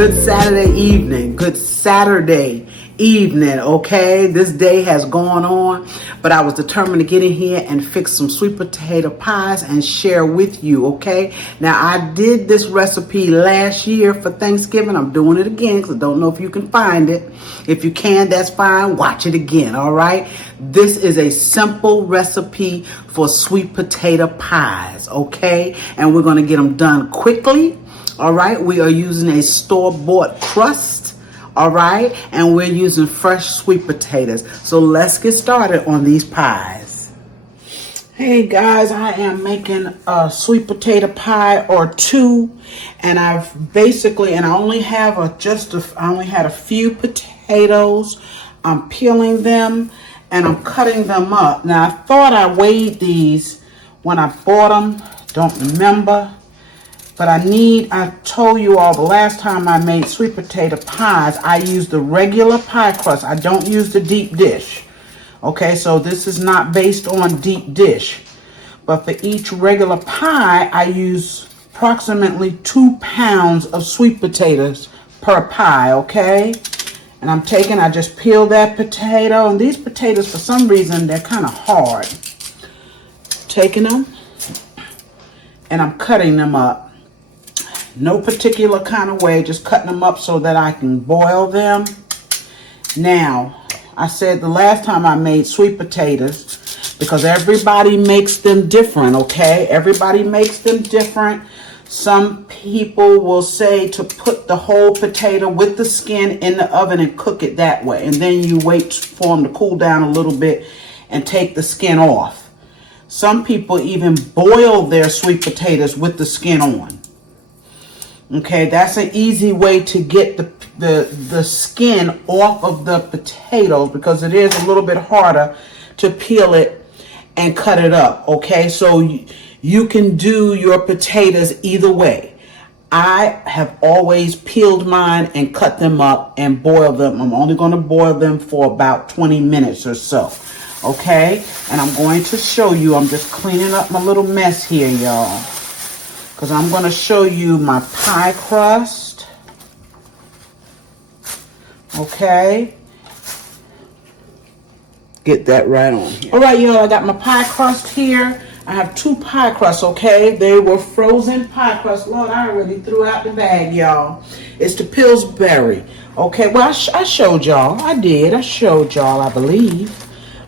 Good Saturday evening, okay? This day has gone on, but I was determined to get in here and fix some sweet potato pies and share with you, okay? Now, I did this recipe last year for Thanksgiving. I'm doing it again because I don't know if you can find it. If you can, that's fine. Watch it again, all right? This is a simple recipe for sweet potato pies, okay? And we're going to get them done quickly, all right? We are using a store-bought crust. All right, and we're using fresh sweet potatoes. So let's get started on these pies. Hey guys, I am making a sweet potato pie or two, and I only had a few potatoes. I'm peeling them and I'm cutting them up. Now I thought I weighed these when I bought them. Don't remember. But I told you all the last time I made sweet potato pies, I used the regular pie crust. I don't use the deep dish. Okay, so this is not based on deep dish. But for each regular pie, I use approximately 2 pounds of sweet potatoes per pie, okay? And I just peeled that potato. And these potatoes, for some reason, they're kind of hard. Taking them, and I'm cutting them up. No particular kind of way, just cutting them up so that I can boil them. Now, I said the last time I made sweet potatoes, because everybody makes them different, okay? Everybody makes them different. Some people will say to put the whole potato with the skin in the oven and cook it that way. And then you wait for them to cool down a little bit and take the skin off. Some people even boil their sweet potatoes with the skin on. Okay, that's an easy way to get the skin off of the potatoes, because it is a little bit harder to peel it and cut it up. Okay, so you can do your potatoes either way. I have always peeled mine and cut them up and boiled them. I'm only going to boil them for about 20 minutes or so. Okay, and I'm going to show you. I'm just cleaning up my little mess here, y'all, because I'm going to show you my pie crust. Okay. Get that right on here. All right, y'all, I got my pie crust here. I have 2 pie crusts, okay? They were frozen pie crusts. Lord, I already threw out the bag, y'all. It's the Pillsbury. Okay, well, I showed y'all. I showed y'all, I believe.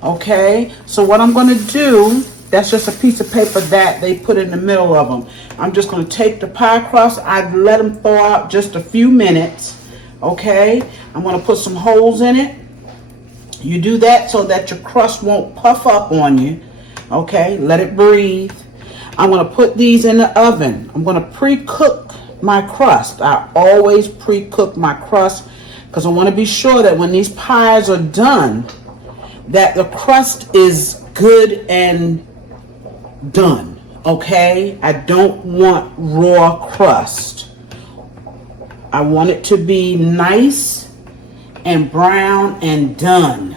Okay, so what I'm going to do, that's just a piece of paper that they put in the middle of them. I'm just going to take the pie crust. I've let them thaw out just a few minutes. Okay, I'm going to put some holes in it. You do that so that your crust won't puff up on you. Okay, let it breathe. I'm going to put these in the oven. I'm going to pre-cook my crust. I always pre-cook my crust because I want to be sure that when these pies are done, that the crust is good and done. Okay, I don't want raw crust. I want it to be nice and brown and done.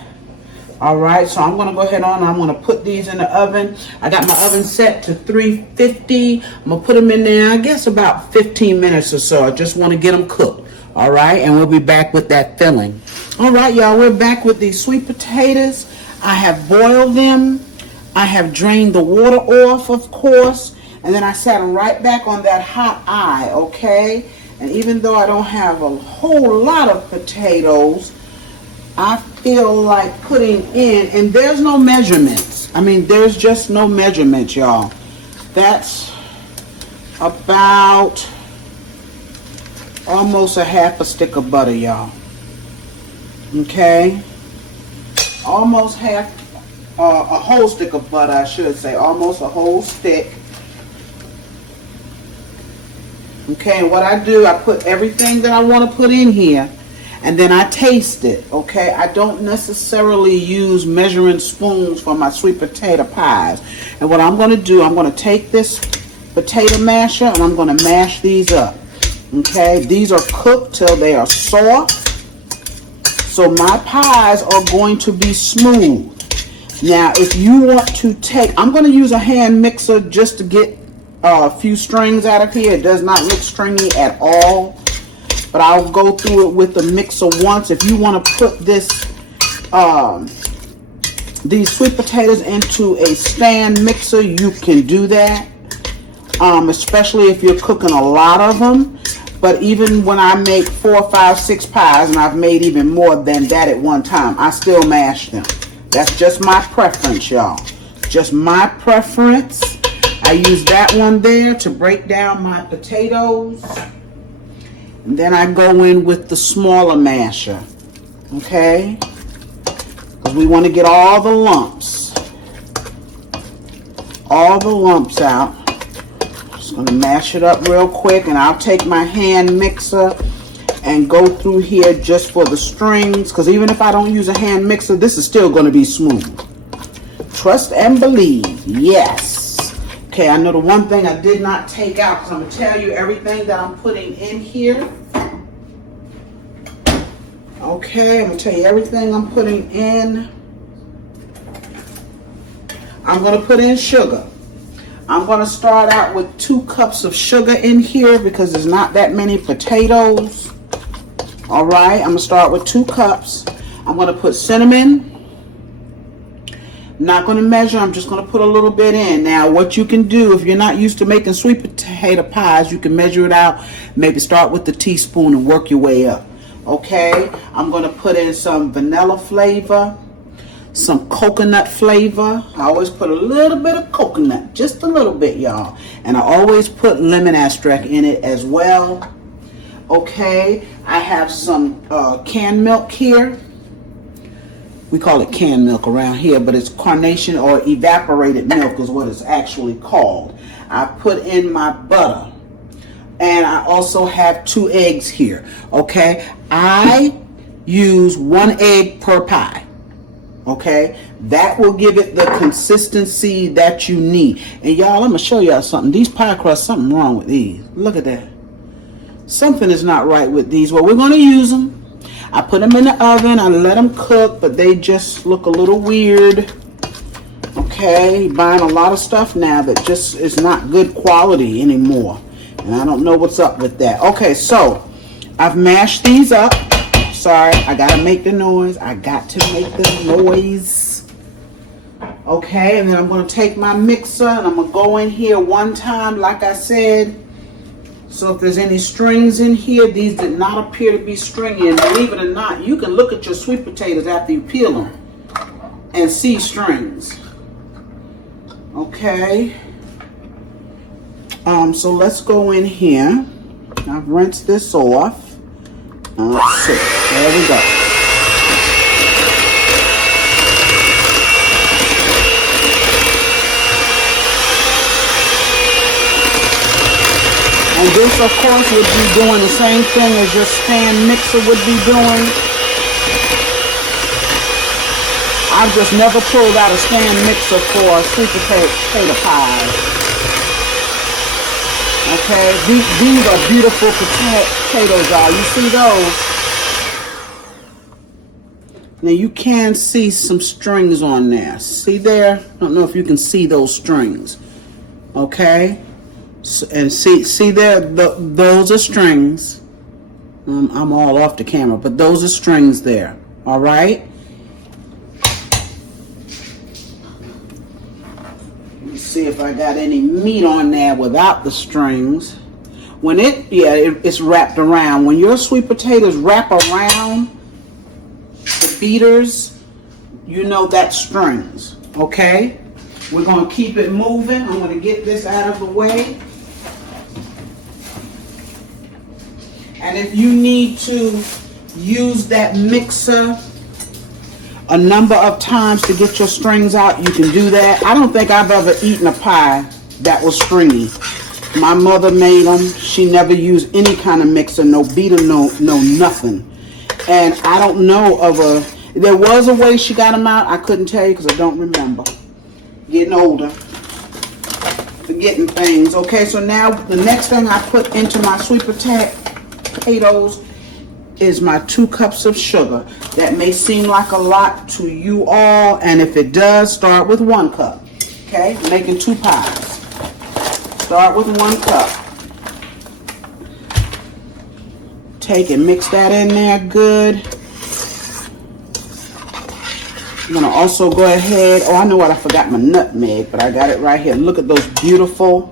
All right, so I'm going to go ahead on. I'm going to put these in the oven. I got my oven set to 350. I'm going to put them in there, I guess about 15 minutes or so. I just want to get them cooked. All right, and we'll be back with that filling. All right, y'all, we're back with these sweet potatoes. I have boiled them. I have drained the water off, of course, and then I set them right back on that hot eye, okay? And even though I don't have a whole lot of potatoes, I feel like putting in, and there's no measurements. I mean, there's just no measurements, y'all. That's about almost a half a stick of butter, y'all. Okay? Almost half. A whole stick of butter, I should say. Almost a whole stick. Okay, and what I do, I put everything that I want to put in here, and then I taste it. Okay, I don't necessarily use measuring spoons for my sweet potato pies. And what I'm going to do, I'm going to take this potato masher and I'm going to mash these up. Okay, these are cooked till they are soft. So my pies are going to be smooth. Now, if you want to take, I'm going to use a hand mixer just to get a few strings out of here. It does not look stringy at all. but I'll go through it with the mixer once. If you want to put this these sweet potatoes into a stand mixer, you can do that, especially if you're cooking a lot of them. But even when I make 4, 5, 6 pies, and I've made even more than that at one time, I still mash them. That's just my preference, y'all. Just my preference. I use that one there to break down my potatoes. And then I go in with the smaller masher. Okay? Because we want to get all the lumps. All the lumps out. Just going to mash it up real quick, and I'll take my hand mixer and go through here just for the strings, because even if I don't use a hand mixer, this is still going to be smooth. Trust and believe. Yes. Okay, I know the one thing I did not take out, because I'm going to tell you everything that I'm putting in here. Okay, I'm going to tell you everything I'm putting in. I'm going to put in sugar. I'm going to start out with 2 cups of sugar in here because there's not that many potatoes. All right, I'm going to start with 2 cups. I'm going to put cinnamon. Not going to measure, I'm just going to put a little bit in. Now, what you can do, if you're not used to making sweet potato pies, you can measure it out. Maybe start with the teaspoon and work your way up. Okay, I'm going to put in some vanilla flavor. Some coconut flavor. I always put a little bit of coconut, just a little bit, y'all. And I always put lemon extract in it as well. Okay, I have some canned milk here. We call it canned milk around here, but it's carnation or evaporated milk is what it's actually called. I put in my butter. And I also have 2 eggs here. Okay, I use 1 egg per pie. Okay, that will give it the consistency that you need. And y'all, I'm gonna show y'all something. These pie crusts, something wrong with these. Look at that. Something is not right with these. Well, we're gonna use them. I put them in the oven. I let them cook, but they just look a little weird. Okay, buying a lot of stuff now that just is not good quality anymore. And I don't know what's up with that. Okay, so I've mashed these up. Sorry, I gotta make the noise. I got to make the noise. Okay, and then I'm gonna take my mixer and I'm gonna go in here one time, like I said. So if there's any strings in here, these did not appear to be stringy. And believe it or not, you can look at your sweet potatoes after you peel them and see strings. Okay. So let's go in here. I've rinsed this off. Let's see. There we go. And this, of course, would be doing the same thing as your stand mixer would be doing. I've just never pulled out a stand mixer for sweet potato pies. Okay, these are beautiful potatoes, y'all. You see those? Now you can see some strings on there. See there? I don't know if you can see those strings. Okay, and see there? Those are strings. I'm all off the camera, but those are strings there. All right. See if I got any meat on there without the strings. When it's wrapped around. When your sweet potatoes wrap around the beaters, you know that's strings. Okay, we're going to keep it moving. I'm going to get this out of the way. And if you need to use that mixer a number of times to get your strings out, you can do that. I don't think I've ever eaten a pie that was stringy. My mother made them. She never used any kind of mixer, no beater, no nothing. And I don't know of there was a way she got them out. I couldn't tell you because I don't remember. Getting older, forgetting things. Okay, so now the next thing I put into my sweet potatoes is my 2 cups of sugar. That may seem like a lot to you all, and if it does, start with 1 cup. Okay, making 2 pies. Start with 1 cup. Take and mix that in there good. I'm gonna also go ahead, oh, I know what, I forgot my nutmeg, but I got it right here. Look at those beautiful,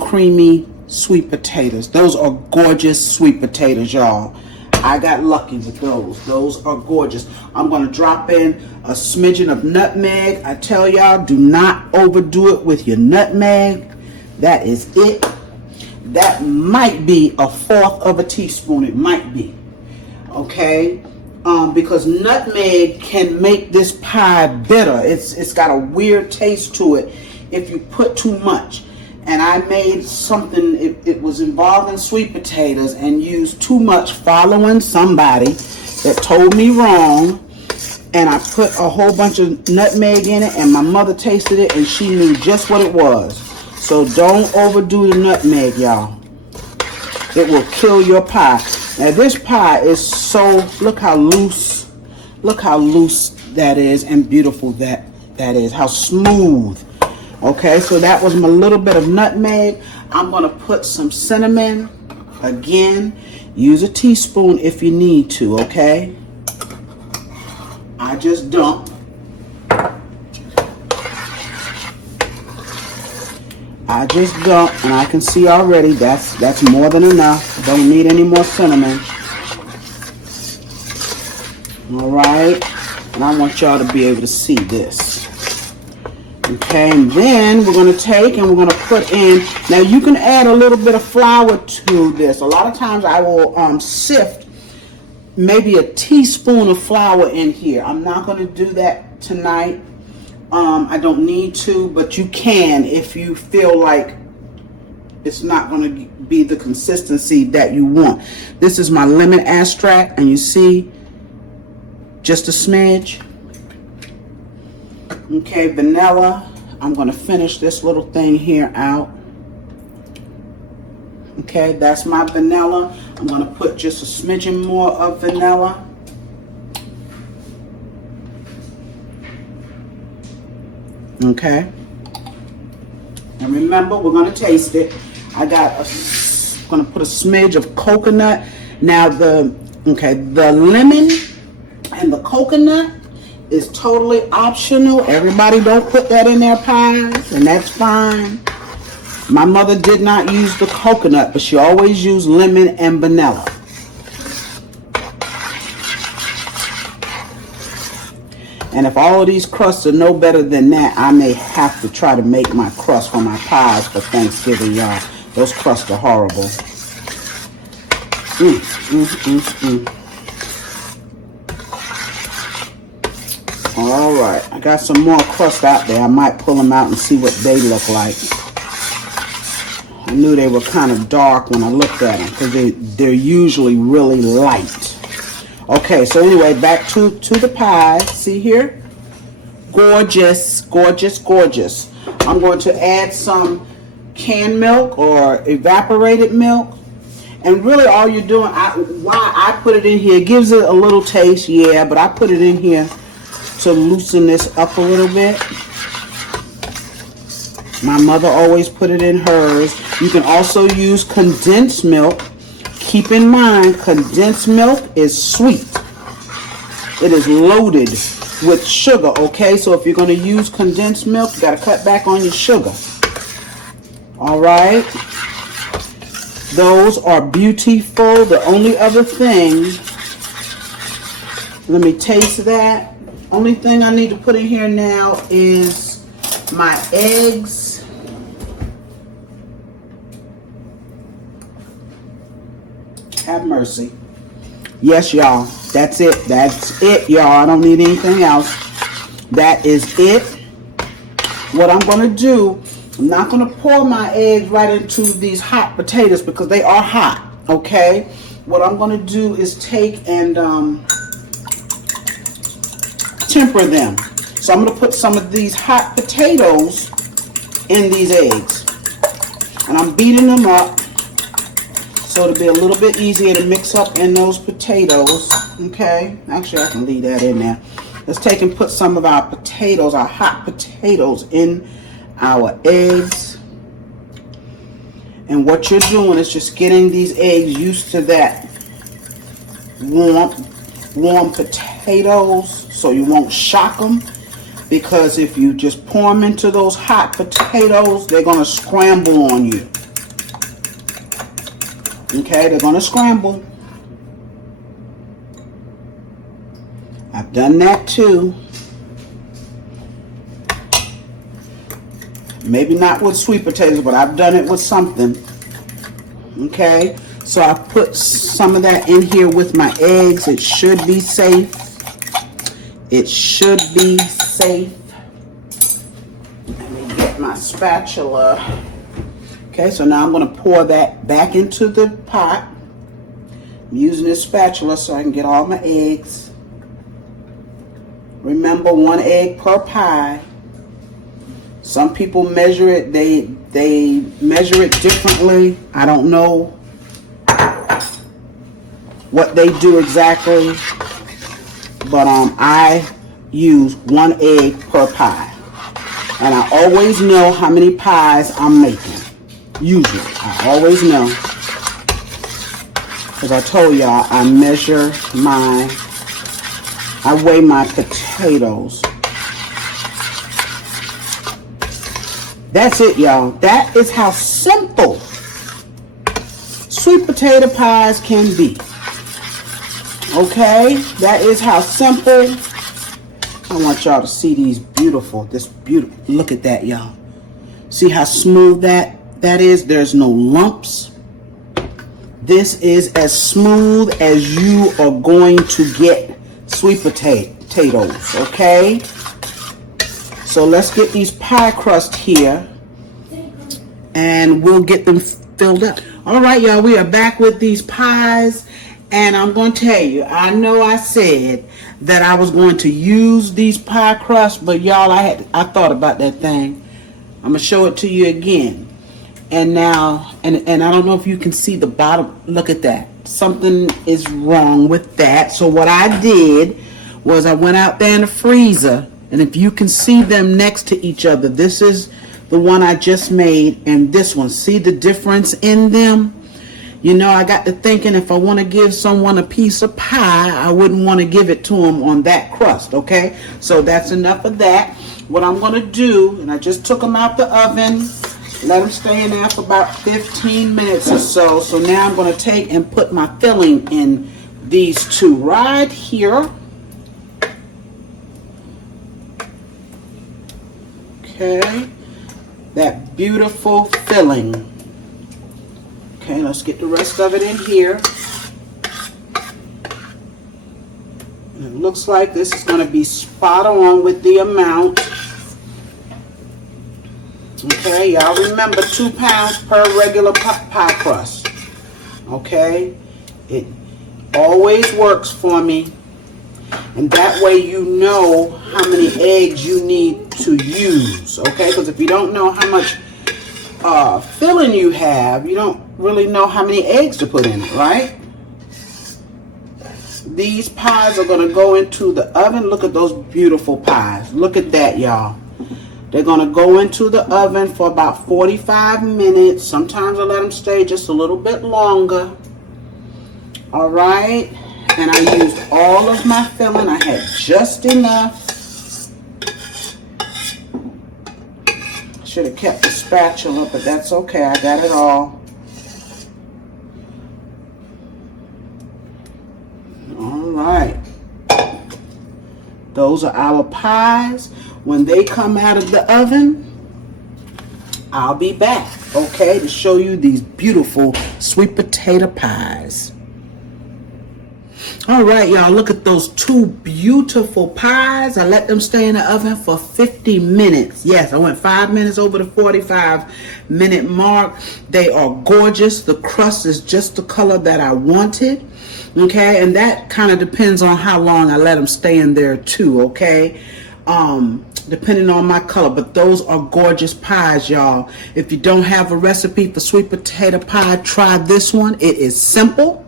creamy sweet potatoes. Those are gorgeous sweet potatoes, y'all. I got lucky with those. Those are gorgeous. I'm gonna drop in a smidgen of nutmeg. I tell y'all, do not overdo it with your nutmeg. That is it. That might be 1/4 of a teaspoon. It might be, okay? Because nutmeg can make this pie bitter. It's got a weird taste to it if you put too much. And I made something, it was involving sweet potatoes, and used too much, following somebody that told me wrong. And I put a whole bunch of nutmeg in it, and my mother tasted it and she knew just what it was. So don't overdo the nutmeg, y'all. It will kill your pie. Now this pie is so, look how loose that is, and beautiful that is, how smooth. Okay, so that was my little bit of nutmeg. I'm gonna put some cinnamon. Again, use a teaspoon if you need to, okay? I just dump. And I can see already that's more than enough. Don't need any more cinnamon. All right, and I want y'all to be able to see this. Okay, and then we're going to take and we're going to put in, now you can add a little bit of flour to this. A lot of times I will sift maybe a teaspoon of flour in here. I'm not going to do that tonight. I don't need to, but you can if you feel like it's not going to be the consistency that you want. This is my lemon extract, and you see just a smidge. Okay, vanilla. I'm going to finish this little thing here out. Okay, that's my vanilla. I'm going to put just a smidgen more of vanilla. Okay, and remember, we're going to taste it. I'm going to put a smidge of coconut. Now the lemon and the coconut is totally optional. Everybody don't put that in their pies, and that's fine. My mother did not use the coconut, but she always used lemon and vanilla. And if all of these crusts are no better than that, I may have to try to make my crust for my pies for Thanksgiving, y'all. Those crusts are horrible. All right, I got some more crust out there. I might pull them out and see what they look like. I knew they were kind of dark when I looked at them because they're usually really light. Okay, so anyway, back to the pie. See here? Gorgeous, gorgeous, gorgeous. I'm going to add some canned milk or evaporated milk. And really all you're doing, why I put it in here, it gives it a little taste, yeah, but I put it in here to loosen this up a little bit. My mother always put it in hers. You can also use condensed milk. Keep in mind, condensed milk is sweet. It is loaded with sugar, okay? So if you're going to use condensed milk, you got to cut back on your sugar. All right? Those are beautiful. The only other thing, let me taste that. Only thing I need to put in here now is my eggs. Have mercy. Yes, y'all. That's it. That's it, y'all. I don't need anything else. That is it. What I'm going to do, I'm not going to pour my eggs right into these hot potatoes because they are hot, okay? What I'm going to do is take and temper them. So I'm going to put some of these hot potatoes in these eggs. And I'm beating them up so it'll be a little bit easier to mix up in those potatoes, okay? Actually, I can leave that in there. Let's take and put some of our potatoes, our hot potatoes, in our eggs. And what you're doing is just getting these eggs used to that warm potatoes so you won't shock them, because if you just pour them into those hot potatoes, they're going to scramble on you. Okay, they're going to scramble. I've done that too. Maybe not with sweet potatoes, but I've done it with something. Okay, so I put some of that in here with my eggs. It should be safe. It should be safe. Let me get my spatula. Okay, so now I'm going to pour that back into the pot. I'm using this spatula so I can get all my eggs. Remember, 1 egg per pie. Some people measure it, they measure it differently. I don't know what they do exactly, but I use 1 egg per pie. And I always know how many pies I'm making. Usually, I always know. Because I told y'all, I weigh my potatoes. That's it, y'all. That is how simple sweet potato pies can be. Okay? That is how simple. I want y'all to see these beautiful. Look at that, y'all. See how smooth that is? There's no lumps. This is as smooth as you are going to get sweet potatoes. Okay? So let's get these pie crust here and we'll get them filled up. All right, y'all, we are back with these pies, and I'm going to tell you, I know I said that I was going to use these pie crusts, but y'all, I thought about that thing. I'm going to show it to you again. And now, and I don't know if you can see the bottom. Look at that. Something is wrong with that. So what I did was I went out there in the freezer. And if you can see them next to each other, this is the one I just made and this one. See the difference in them? You know, I got to thinking, if I want to give someone a piece of pie, I wouldn't want to give it to them on that crust, okay? So that's enough of that. What I'm going to do, and I just took them out the oven, let them stay in there for about 15 minutes or so. So now I'm going to take and put my filling in these two right here. Okay, that beautiful filling. Okay, let's get the rest of it in here. And it looks like this is going to be spot on with the amount. Okay, y'all remember 2 pounds per regular pie crust. Okay, it always works for me. And that way you know how many eggs you need to use, okay? Because if you don't know how much filling you have, you don't really know how many eggs to put in it, right? These pies are going to go into the oven. Look at those beautiful pies. Look at that, y'all. They're going to go into the oven for about 45 minutes. Sometimes I let them stay just a little bit longer. All right. And I used all of my filling. I had just enough. Should have kept the spatula, but that's okay. I got it all. All right. Those are our pies. When they come out of the oven, I'll be back, okay, to show you these beautiful sweet potato pies. All right, y'all, look at those 2 beautiful pies. I let them stay in the oven for 50 minutes. Yes, I went 5 minutes over the 45-minute mark. They are gorgeous. The crust is just the color that I wanted. Okay, and that kind of depends on how long I let them stay in there too, okay? Depending on my color, but those are gorgeous pies, y'all. If you don't have a recipe for sweet potato pie, try this one. It is simple.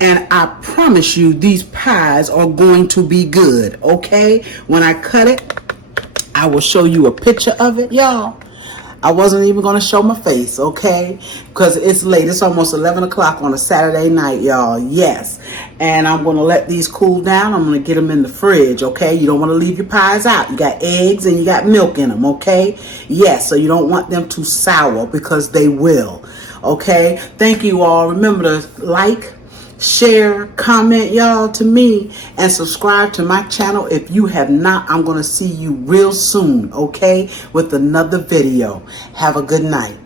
And I promise you, these pies are going to be good, okay? When I cut it, I will show you a picture of it, y'all. I wasn't even going to show my face, okay? Because it's late. It's almost 11 o'clock on a Saturday night, y'all. Yes. And I'm going to let these cool down. I'm going to get them in the fridge, okay? You don't want to leave your pies out. You got eggs and you got milk in them, okay? Yes, so you don't want them to sour because they will, okay? Thank you all. Remember to like, share, comment, y'all, to me, and subscribe to my channel if you have not. I'm going to see you real soon, okay, with another video. Have a good night.